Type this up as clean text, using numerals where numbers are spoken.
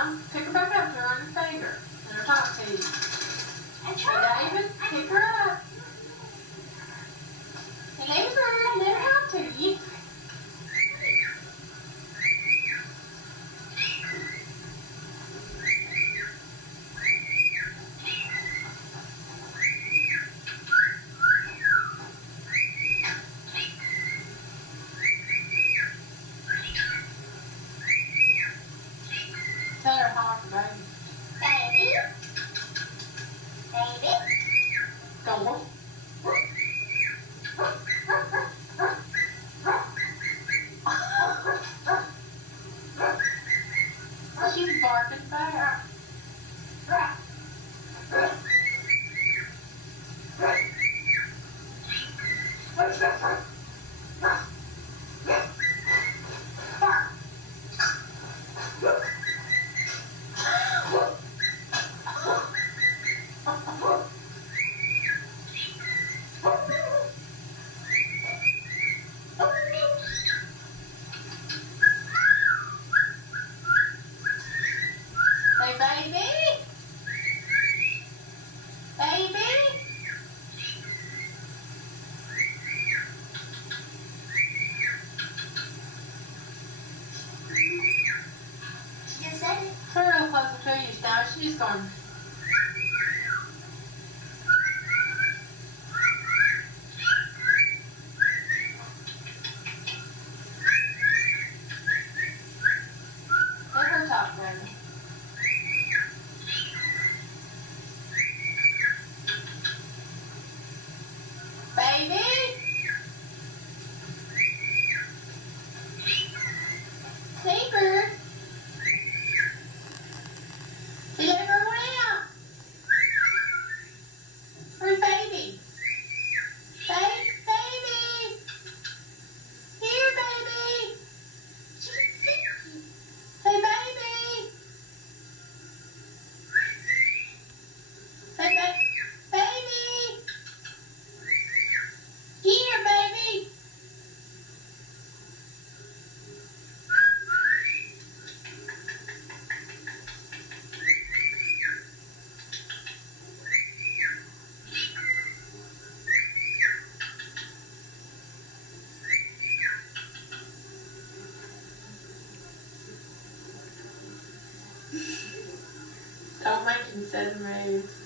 Now, pick her back up, put her on your finger. Let her talk to you. Hey, David, pick her up. Hey, Bird, let her talk to you. Tell her how to baby. Baby. Go on. She's barking back. Say, baby. Baby. She just said it. Put her real close to you now. She's going. Let her talk, baby. Baby? Hey, Bird. You let her out. Where's baby? Baby. Here, baby. Say, baby. Say, baby. Here, baby. Don't make him sudden moves.